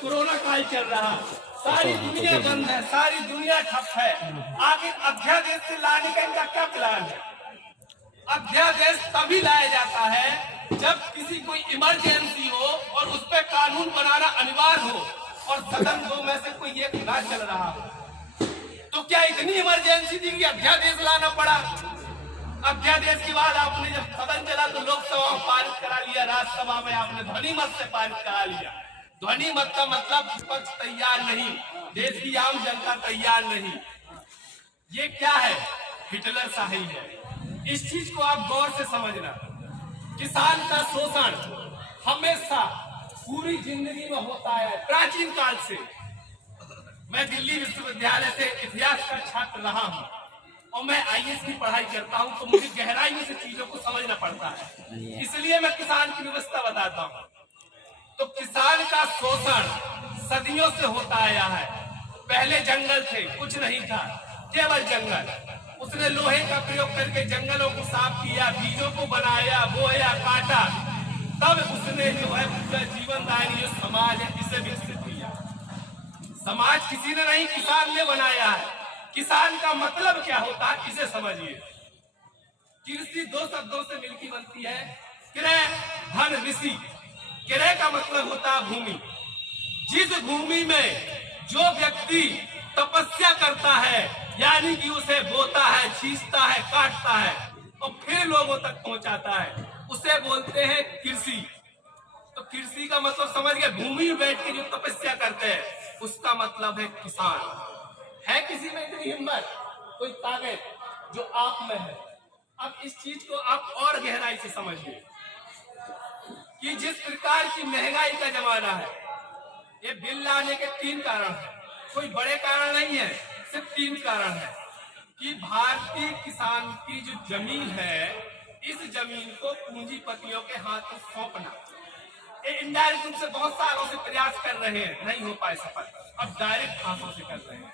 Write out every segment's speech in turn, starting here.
Corona काल चल रहा, सारी दुनिया बंद है, सारी दुनिया ठप है। आखिर अध्यादेश से लाने का इनका क्या प्लान है? अध्यादेश तभी लाया जाता है जब किसी कोई इमरजेंसी हो और उस पर कानून बनाना अनिवार्य हो और सदन दो में से कोई एक ना चल रहा हो। तो क्या इतनी इमरजेंसी थी कि अध्यादेश लाना पड़ा? अध्यादेश के बाद आपने जब सदन चला तो लोकसभा में पारित करा लिया, राज्यसभा में आपने ध्वनि मत से पारित करा लिया। ध्वनि मत का मतलब विपक्ष तैयार नहीं, देश की आम जनता तैयार नहीं। ये क्या है? हिटलर शाही है। इस चीज को आप गौर से समझना। किसान का शोषण हमेशा पूरी जिंदगी में होता है, प्राचीन काल से। मैं दिल्ली विश्वविद्यालय से इतिहास का छात्र रहा हूँ और मैं आईएएस की पढ़ाई करता हूँ, तो मुझे गहराई में से चीजों को समझना पड़ता है। इसलिए मैं किसान की व्यवस्था बताता हूँ। तो किसान का शोषण सदियों से होता आया है। पहले जंगल थे, कुछ नहीं था, केवल जंगल। उसने लोहे का प्रयोग करके जंगलों को साफ किया, बीजों को बनाया, बोया, काटा, तब उसने जो है पूरा जीवनदायी जो समाज है इसे विकसित किया। समाज किसी ने नहीं, किसान ने बनाया है। किसान का मतलब क्या होता है इसे समझिए। कृषि दो शब्दों से मिलकर बनती है, क्रय धन ऋषि। क्रय का मतलब होता है भूमि। जिस भूमि में जो व्यक्ति तपस्या करता है, यानी कि उसे बोता है, छींचता है, काटता है और फिर लोगों तक पहुंचाता है, उसे बोलते हैं कृषि। तो कृषि का मतलब समझ गए, भूमि में बैठ के जो तपस्या करते हैं उसका मतलब है किसान। है किसी में इतनी हिम्मत, कोई ताकत जो आप में है? अब इस चीज को आप और गहराई से समझिए कि जिस प्रकार की महंगाई का जमाना है, ये बिल लाने के 3 कारण है। कोई बड़े कारण नहीं है, सिर्फ 3 कारण है कि भारतीय किसान की जो जमीन है, इस जमीन को पूंजीपतियों के हाथ में सौंपना। ये इनडायरेक्ट रूप से बहुत सालों से प्रयास कर रहे हैं, नहीं हो पाए सफल, अब डायरेक्ट हाथों से कर रहे हैं।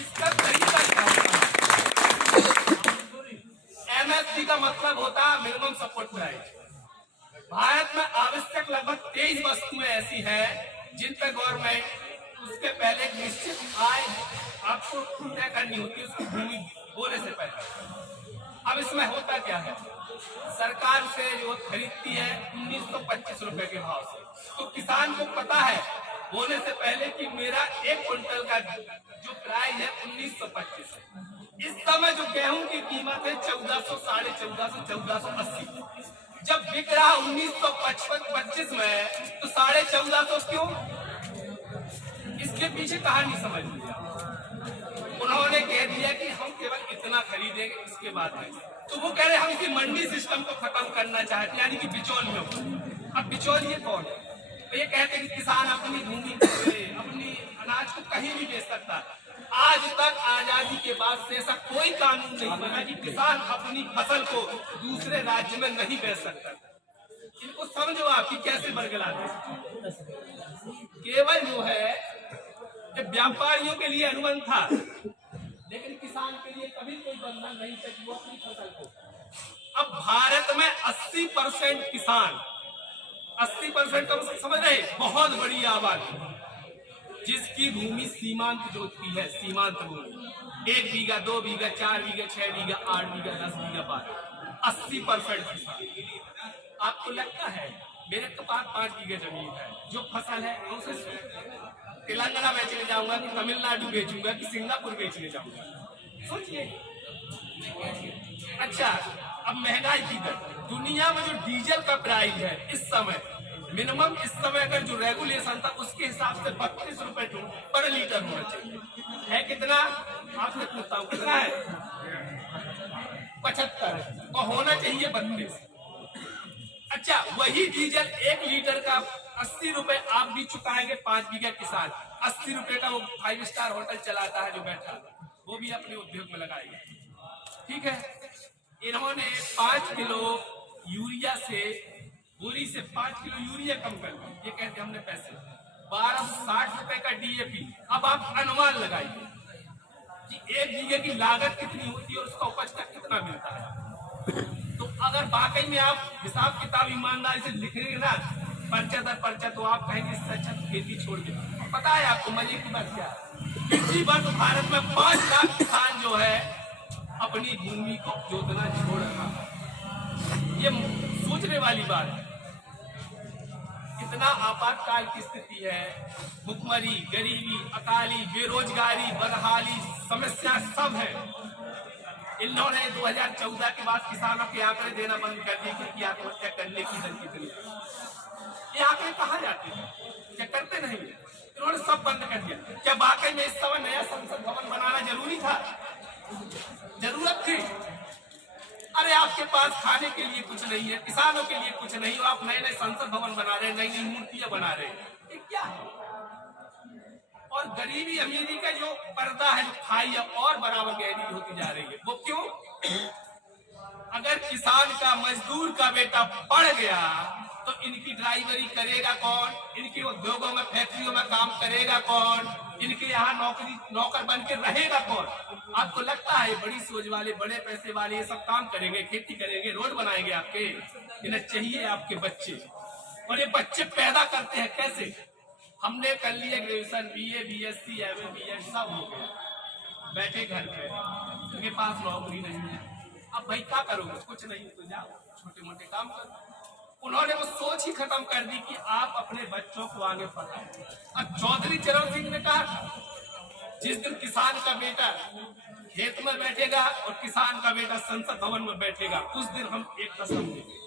इसका तरीका क्या होता है? एमएसपी का मतलब होता है मिनिमम सपोर्ट प्राइस। भारत में आवश्यक लगभग 23 वस्तुएं ऐसी हैं जिन पर गवर्नमेंट उसके पहले एक निश्चित आय आपको तय करनी होती है, उसकी भूमि बोने से पहले। अब इसमें होता क्या है? सरकार से जो खरीदती है 1925 रुपए के भाव से, तो किसान को पता है बोने से पहले कि मेरा 1 क्विंटल का जो प्राइस है 1925 है। इस समय जो गेहूं की कीमत है 1400, 1450, 1480। जब बिक रहा 1925 में तो 1450 क्यों? इसके पीछे कहानी समझ लिया। उन्होंने कह दिया कि हम केवल इतना खरीदेंगे, इसके बाद नहीं। तो वो कह रहे हम इसी मंडी सिस्टम को खत्म करना चाहते हैं, यानी कि बिचौलियों को। अब बिचौलिए कौन है? तो ये कहते हैं कि किसान अपनी भूमि अपनी अनाज को कहीं भी बेच सकता है। आज तक आजादी के बाद से ऐसा कोई कानून नहीं बना कि किसान अपनी फसल को दूसरे राज्य में नहीं बेच सकता। इनको समझो आप कि कैसे बरगलाते। केवल जो है कि व्यापारियों के लिए अनुबंध था, लेकिन किसान के लिए कभी कोई बंधन नहीं था कि वो अपनी फसल को। अब भारत में 80% किसान, 80% का मतलब समझ रहे, बहुत बड़ी आबादी जिसकी भूमि सीमांत जोतती है, सीमांत भूमि 1 बीघा, 2 बीघा, 4 बीघा, 6 बीघा, 8 बीघा, 10 बीघा, 12, 80% किसान। आपको लगता है मेरे तो पास 5 बीघा जमीन है, जो फसल है उसे तेलंगाना बेचने जाऊंगा कि तमिलनाडु बेचूंगा कि सिंगापुर बेचने जाऊंगा? सोचिए। अच्छा, अब महंगाई की दर, दुनिया में जो डीजल का प्राइस है इस समय मिनिमम, इस समय अगर जो रेगुलेशन था उसके हिसाब से 32 रुपए पर लीटर होना चाहिए। है कितना? आपसे पूछता हूँ कितना है? 75 और होना चाहिए 32। अच्छा, वही डीजल 1 लीटर का 80 रुपए आप भी चुकाएंगे। 5 बीघा किसान 80 रुपए का वो 5 स्टार होटल चलाता है जो बैठा, वो भी अपने उद्योग में लगाएगा। ठीक है, इन्होंने 5 किलो यूरिया से, बोरी से 5 किलो यूरिया कम कर दी। ये कहते हमने पैसे 1260 रुपए का डीएपी। अब आप अनुमान लगाइए कि 1 बीघे की लागत कितनी होती है और उसका उपज का कितना मिलता है। तो अगर वाकई में आप हिसाब किताब ईमानदारी से लिखेंगे ना पर्चा दर पर्चा, तो आप कहेंगे इससे अच्छा तो खेती छोड़ दे। पता है आपको मजे की बात क्या है? पिछली वर्ष भारत में 5 लाख किसान जो है अपनी भूमि को जोतना छोड़ रहा है। ये सोचने वाली बात है। इतना आपातकाल की स्थिति है, भुखमरी, गरीबी, अकाली, बेरोजगारी, बदहाली, समस्या सब है। इन्होंने 2014 के बाद किसानों के आंकड़े देना बंद कर दिए क्योंकि आत्महत्या करने की दर कितनी है। ये आंकड़े कहाँ जाते हैं? क्या करते नहीं? इन्होंने सब बंद कर दिया। क्या वाकई में इस समय नया संसद भवन बनाना जरूरी था? जरूरत थी? अरे आपके पास खाने के लिए कुछ नहीं है, किसानों के लिए कुछ नहीं, आप नए नए संसद भवन बना रहे हैं, नई नई मूर्तियां बना रहे हैं, ये क्या है? और गरीबी अमीरी का जो पर्दा है, जो खाई है, और बराबर गहरी होती जा रही है। वो क्यों? अगर किसान का, मजदूर का बेटा पढ़ गया तो इनकी ड्राइवरी करेगा कौन? इनके उद्योगों में, फैक्ट्रियों में काम करेगा कौन? इनके यहाँ नौकर बन के रहेगा कौन? आपको लगता है बड़ी सोच वाले, बड़े पैसे वाले ये सब काम करेंगे, खेती करेंगे, रोड बनाएंगे आपके? इन्हें चाहिए आपके बच्चे, और ये बच्चे पैदा करते हैं कैसे? हमने कर लिया graduation, BA, BSc, MA, BEd सब हो गया, बैठे घर पे, उनके पास नौकरी नहीं है। अब भाई क्या करोगे? कुछ नहीं तो जाओ छोटे मोटे काम करो। उन्होंने वो सोच ही खत्म कर दी कि आप अपने बच्चों को आगे पढ़ाओ। अब चौधरी चरण सिंह ने कहा जिस दिन किसान का बेटा खेत में बैठेगा और किसान का बेटा संसद भवन में बैठेगा, उस दिन हम एक कसम देंगे।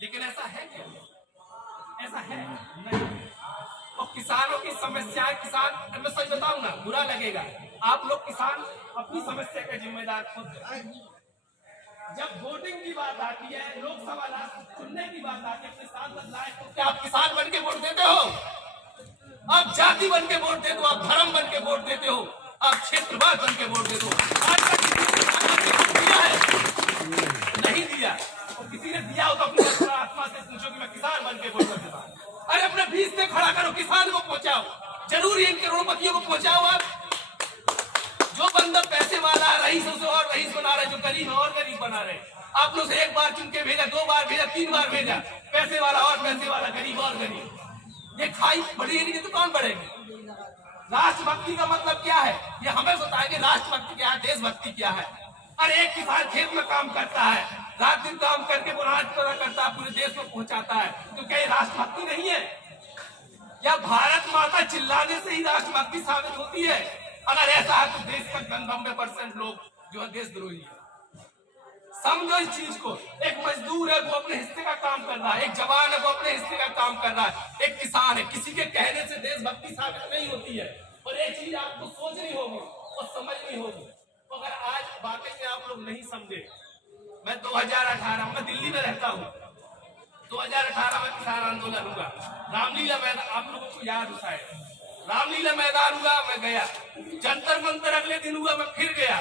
लेकिन ऐसा है क्या? ऐसा है नहीं। और किसानों की समस्याएं, किसान, मैं सच बताऊं ना, बुरा लगेगा, आप लोग किसान अपनी समस्या का जिम्मेदार खुद हैं। जब वोटिंग की बात आती है, लोकसभा चुनने की बात आती है, अपने सांसद लाए, तो क्या आप किसान बन के वोट देते हो? आप जाति बन के वोट देते हो, आप धर्म बन के वोट देते हो, आप क्षेत्रवाद बन के वोट देते हो। आज तक दिया है? नहीं दिया। और किसी ने दिया हो तो अपनी आत्मा से पूछो कि मैं किसान बन के वोट देता हूं। अरे अपने बीच से खड़ा करो, किसान को पहुंचाओ। जरूरी इन करोड़पतियों को पहुंचाओ। आप जो बंदा पैसे वाला रईस, उसे और रईस बना रहे, जो गरीब है और गरीब बना रहे। आप लोग से एक बार चुन के भेजा, 2 बार भेजा, 3 बार भेजा, पैसे वाला और पैसे वाला, गरीब और गरीब। ये खाई बढ़ेगी तो कौन बढ़ेगी? राष्ट्रभक्ति का मतलब क्या है? ये हमें बताएंगे राष्ट्रभक्ति क्या है, देशभक्ति क्या है। अरे एक किसान खेत में काम करता है, रात दिन काम करके अनाज पैदा करता है, पूरे देश में पहुंचाता है, तो क्या ये राष्ट्रभक्ति नहीं है? या भारत माता चिल्लाने से ही राष्ट्रभक्ति साबित होती है? अगर ऐसा है तो देश का 90% लोग जो है देशद्रोही है। समझो इस चीज को। एक मजदूर है, वो अपने हिस्से का काम कर रहा है, एक जवान है, वो अपने हिस्से का काम कर रहा है, एक किसान है। किसी के कहने से देशभक्ति साबित नहीं होती है। और एक चीज आपको सोचनी होगी और समझनी होगी। तो अगर आज बातें में आप लोग नहीं समझे, मैं 2018 में दिल्ली में रहता हूँ, 2018 में किसान आंदोलन हुआ, रामलीला मैदान, आप लोगों को याद है शायद, रामलीला मैदान हुआ, मैं गया। जंतर मंतर अगले दिन हुआ, मैं फिर गया।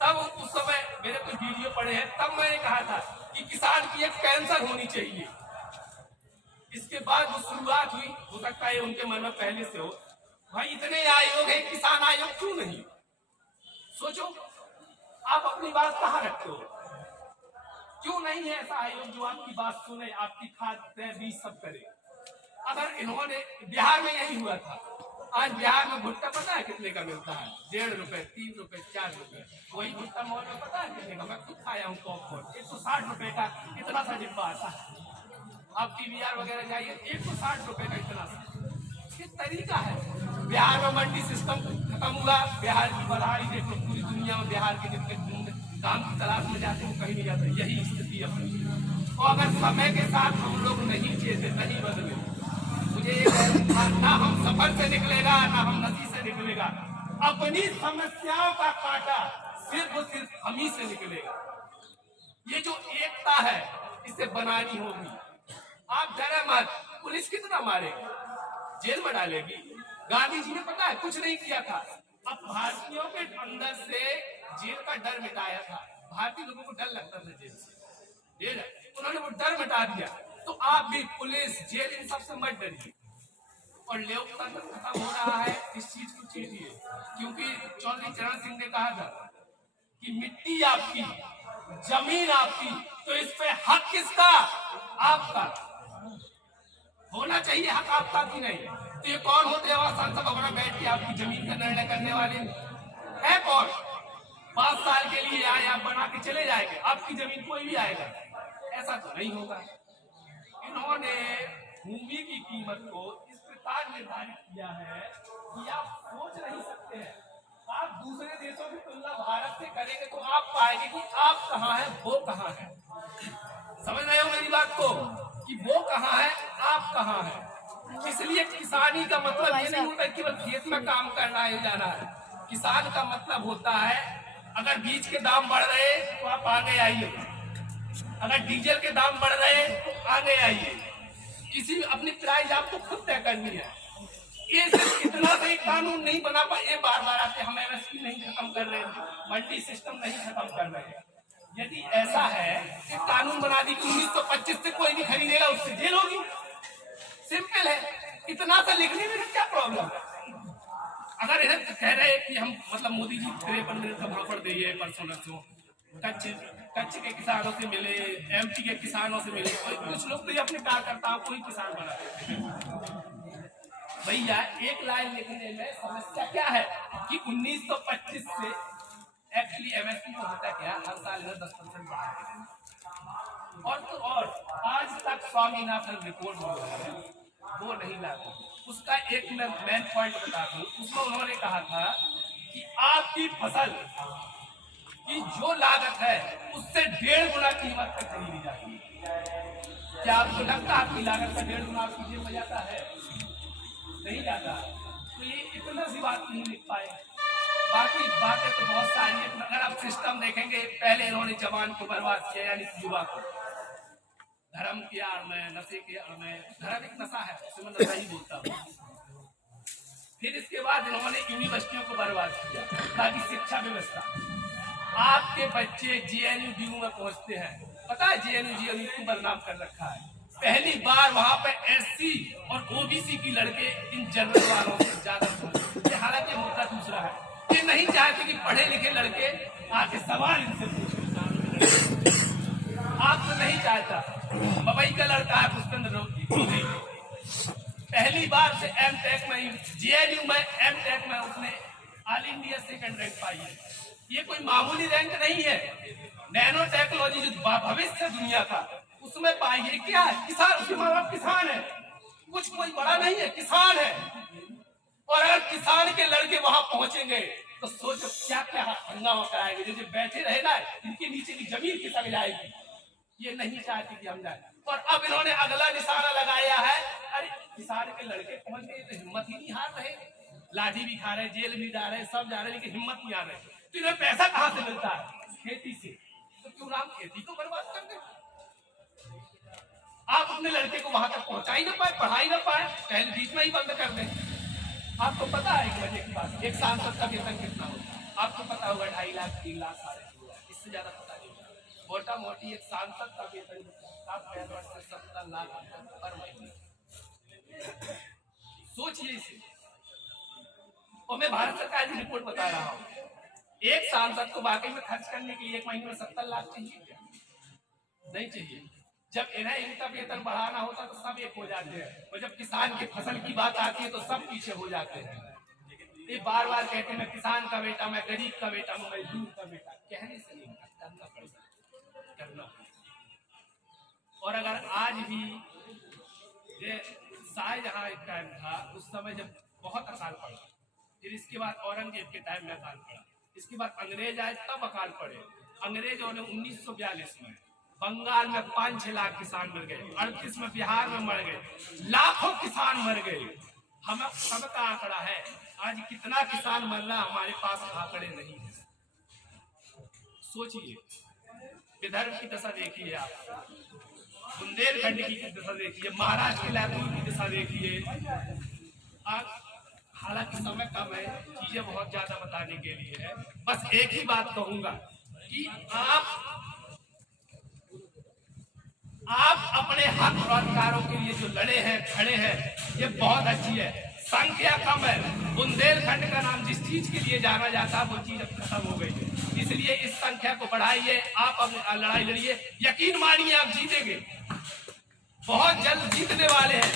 तब उस समय मेरे कुछ वीडियो पड़े हैं, तब मैंने कहा था कि किसान की एक कैंसर होनी चाहिए। इसके बाद वो शुरुआत हुई, हो सकता है उनके मन में पहले से हो, भाई इतने आयोग है, किसान आयोग क्यों नहीं? सोचो आप अपनी बात कहाँ रखते हो? क्यों नहीं है ऐसा आयोग जो आपकी बात सुने, आपकी खाद बीज सब करे? अगर इन्होंने, बिहार में यही हुआ था। आज बिहार में भुट्टा पता है कितने का मिलता है? 1.5 रुपए, 3 रुपए, 4 रुपए। वही भुट्टा मॉल में पता है कितने का? मैं खुद खाया हूँ पॉपकॉर्न, 160 रुपए का इतना सा डिब्बा आता है। आप पीवीआर वगैरह जाइए, 160 रुपए का इतना सा। ये तरीका है। बिहार में मंडी सिस्टम खत्म हुआ, बिहार की बदहाली देख लो, पूरी दुनिया में बिहार के जितने काम की तलाश में जाते हैं कहीं नहीं जाते। यही स्थिति है। और अगर समय के साथ हम लोग नहीं चेते, नहीं बदले, मुझे ना हम सफर से निकलेगा, ना हम नदी से निकलेगा। अपनी समस्याओं का कांटा सिर्फ हम ही से निकलेगा। ये जो एकता है, इसे बनानी होगी। आप डरे मत, पुलिस कितना मारेगी, जेल में डालेगी। गांधी जी ने पता है कुछ नहीं किया था, अब भारतीयों के अंदर से जेल का डर मिटाया था। भारतीय लोगों को डर लगता था जेल से, जेल उन्होंने वो डर मिटा दिया। तो आप भी पुलिस, जेल, इन सबसे मत डरिए। और लोकतंत्र खत्म हो रहा है, इस चीज को चीजिए, क्योंकि चौधरी चरण सिंह ने कहा था कि मिट्टी आपकी, जमीन आपकी, तो इस पे हक किसका? आपका। होना चाहिए हक आपका कि नहीं? तो ये कौन होते हैं वहां संसद भवन बैठ के आपकी जमीन का निर्णय करने वाले? है कौन? 5 साल के लिए आए, आप बना के चले जाएंगे, आपकी जमीन कोई भी आएगा? ऐसा तो नहीं होगा। इन्होंने भूमि की कीमत को इस प्रकार निर्धारित किया है कि आप सोच नहीं सकते हैं। आप दूसरे देशों की तुलना भारत से करेंगे तो आप पाएंगे कि आप कहाँ है, वो कहाँ है। समझ रहे हो मेरी बात को कि वो कहाँ है, आप कहाँ है। इसलिए किसानी का मतलब ये नहीं होता कि बस खेत में काम करना है जाना है। किसान का मतलब होता है अगर बीज के दाम बढ़ रहे तो आप आगे आइए, अगर डीजल के दाम बढ़ रहे तो आगे आइए। किसी भी अपनी प्राइस आपको खुद तय करनी है। ये सिर्फ इतना से कानून नहीं बना पाए, ये बार बार आते हम एमएसपी नहीं खत्म कर रहे हैं, मंडी सिस्टम नहीं खत्म कर रहे हैं। यदि ऐसा है कि कानून बना दी कि 1925 से कोई नहीं खरीदेगा, उससे जेल होगी। सिंपल है, इतना सा लिखने में क्या प्रॉब्लम है? अगर इधर कह रहे हैं कि हम मतलब मोदी जी 53 मिनट का भाषण दिए परसों नरसों, कच्छ के किसानों से मिले, एमपी के किसानों से मिले, और कुछ लोग तो ये अपने कार्यकर्ताओं को ही किसान बना देते हैं। भैया एक लाइन लिखने में समस्या क्या है कि 1925 से एक्चुअली एमएसपी को होता क्या, हर साल 10% बढ़ा, और तो और आज तक स्वामीनाथन रिपोर्ट वो नहीं लागू। उसका एक मैं मेन पॉइंट बता दूं, उसमें उन्होंने कहा था कि आपकी फसल की जो लागत है उससे 1.5 गुना कीमत तक खरीदी जाती है। क्या आपको लगता है आपकी लागत का 1.5 गुना आपकी जेब में जाता है? नहीं जाता। तो ये इतना सी बात नहीं लिख पाए। बाकी बातें तो बहुत सारी है। अगर आप सिस्टम देखेंगे, पहले इन्होंने जवान को बर्बाद किया, यानी युवा को धर्म की आड़ में, नशे की आड़ में। धर्म एक नशा है, उसे मैं नशा ही बोलता हूँ। फिर इसके बाद इन्होंने यूनिवर्सिटियों को बर्बाद किया, ताकि शिक्षा व्यवस्था। आपके बच्चे जेएनयू डीयू में पहुंचते हैं, पता है जेएनयू को बदनाम कर रखा है। पहली बार वहां पे एससी और ओबीसी की लड़के इन जनरल वालों से ज्यादा पहुंचे। हालांकि मुद्दा दूसरा है, ये नहीं चाहते कि पढ़े लिखे लड़के आके सवाल इनसे पूछे। आप तो नहीं चाहता। मबई का लड़का है पुष्पेंद्र रोगी, पहली बार से एमटेक में, जेएनयू में एमटेक में उसने ऑल इंडिया सेकंड रैंक पाई है। ये कोई मामूली रैंक नहीं है। नैनो टेक्नोलॉजी जो भविष्य दुनिया का, उसमें पाई है। क्या है? किसान, उसके माँ बाप किसान है, कुछ कोई बड़ा नहीं है, किसान है। और अगर किसान के लड़के वहां पहुंचेंगे तो सोचो क्या क्या हंगामा कराएंगे। जो बैठे रहे ना, इनके नीचे की जमीन खिसक जाएगी। ये नहीं चाहते कि हम जाए। और अब इन्होंने अगला निशाना लगाया है, अरे किसान के लड़के पहुंच गए तो हिम्मत ही नहीं हार रहे, लाठी भी खा रहे, जेल भी जा रहे, सब जा रहे, लेकिन हिम्मत नहीं आ रहे। तो इन्हें पैसा कहां से मिलता है? खेती से। तो क्यों ना खेती को बर्बाद कर दे? आप अपने लड़के को वहां तक पहुंचा ही ना पाए, पढ़ाई ना पाए, पहले बीच में ही बंद कर दें। आपको पता है एक मजे की बात, एक सांसद का वेतन कितना होता है? आपको पता होगा 2.5 लाख, 3 लाख, 3.5 इससे ज्यादा पता नहीं होगा। मोटा मोटी एक सांसद का वेतन 7 से 70 लाख पर महीने। सोचिए इसे। और मैं भारत सरकार की रिपोर्ट बता रहा हूँ, एक सांसद को वाकई में खर्च करने के लिए एक महीने में 70 लाख चाहिए क्या? नहीं चाहिए। जब इनका वेतन बढ़ाना होता तो सब एक हो जाते हैं, और जब किसान की फसल की बात आती है तो सब पीछे हो जाते हैं। ये बार बार कहते हैं मैं किसान का बेटा, मैं गरीब का बेटा, मैं मजदूर का बेटा। कहने से नहीं, करना पड़ेगा, करना। और अगर आज भी शाहजहां एक टाइम था, उस समय जब बहुत अकाल पड़ा, फिर इसके बाद औरंगजेब के टाइम में अकाल पड़ा, इसके बाद अंग्रेज आए तब अकाल पड़े। अंग्रेजों ने 1942 में बंगाल में 5-6 लाख किसान मर गए, 38 में बिहार में मर गए, लाखों किसान मर गए। हम सबका आंकड़ा है, आज कितना किसान मर रहा, हमारे पास आंकड़े नहीं है। सोचिए, विदर्भ की दशा देखिए, आप बुंदेलखंड की दशा देखिए, महाराष्ट्र के लातूर की दशा देखिए। हालांकि समय कम है, चीजें बहुत ज्यादा बताने के लिए है। बस एक ही बात कहूंगा कि आप अपने हक और अधिकारों के लिए जो लड़े हैं, खड़े हैं, ये बहुत अच्छी है। संख्या कम है। बुंदेलखंड का नाम जिस चीज के लिए जाना जाता है वो चीज अब खत्म हो गई है। इसलिए इस संख्या को बढ़ाइए, आप अपनी लड़ाई लड़िए, यकीन मानिए आप जीतेंगे। बहुत जल्द जीतने वाले हैं।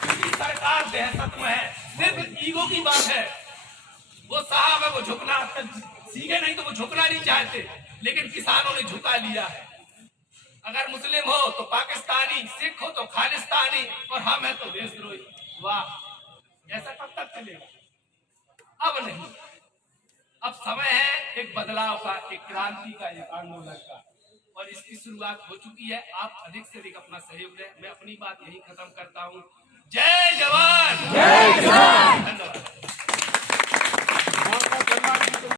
क्योंकि सरकार दहशत में है, सिर्फ ईगो की बात है। वो साहब है, वो झुकना सीखे नहीं तो वो झुकना नहीं चाहते, लेकिन किसानों ने झुका लिया है। अगर मुस्लिम हो तो पाकिस्तानी, सिख हो तो खालिस्तानी, और हम है तो देशद्रोही। वाह, ऐसा कब तक चलेगा? अब नहीं, अब समय है एक बदलाव का, एक क्रांति का, एक आंदोलन का, और इसकी शुरुआत हो चुकी है। आप अधिक से अधिक अपना सहयोग दें। मैं अपनी बात यही खत्म करता हूँ। जय जवान, जय किसान। धन्यवाद।